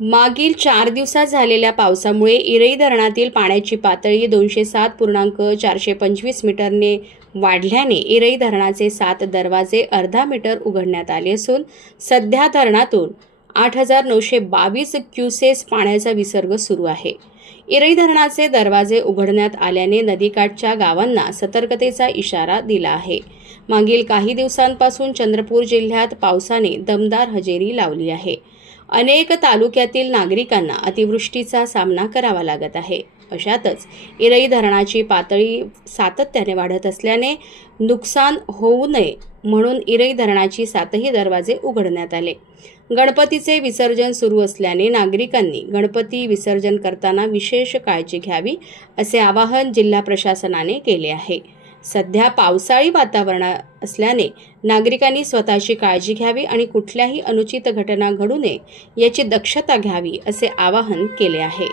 मागील 4 दिवसात झालेल्या पावसामुळे इरई धरणातील पाण्याची पातळी 207.425 मीटरने वाढल्याने इरई धरणाचे 7 दरवाजे अर्धा मीटर उघडण्यात आले असून सध्या धरणातून 8,922 क्युसेस पाण्याचा विसर्ग सुरू आहे। इरई धरणाचे दरवाजे उघडण्यात आल्याने नदीकाठच्या गावांना सतर्कतेचा इशारा दिला आहे। मागील काही दिवसांपासून चंद्रपूर जिल्ह्यात पावसाने दमदार हजेरी लावली आहे। अनेक तालुक्यातील नागरिकांना अतिवृष्टीचा सामना करावा लागत आहे। अशातच इरई धरणाची पातळी सातत्याने वाढत असल्याने नुकसान होऊ नये म्हणून इरई धरणाची 7ही दरवाजे उघडण्यात आले। गणपतीचे विसर्जन सुरू असल्याने नागरिकांनी गणपती विसर्जन करताना विशेष काळजी घ्यावी असे आवाहन जिल्हा प्रशासनाने केले आहे। सध्या पावसाळी वातावरण असल्याने नागरिकांनी स्वतःची काळजी घ्यावी आणि कुठल्याही अनुचित घटना घडू नये याची दक्षता घ्यावी असे आवाहन केले आहे।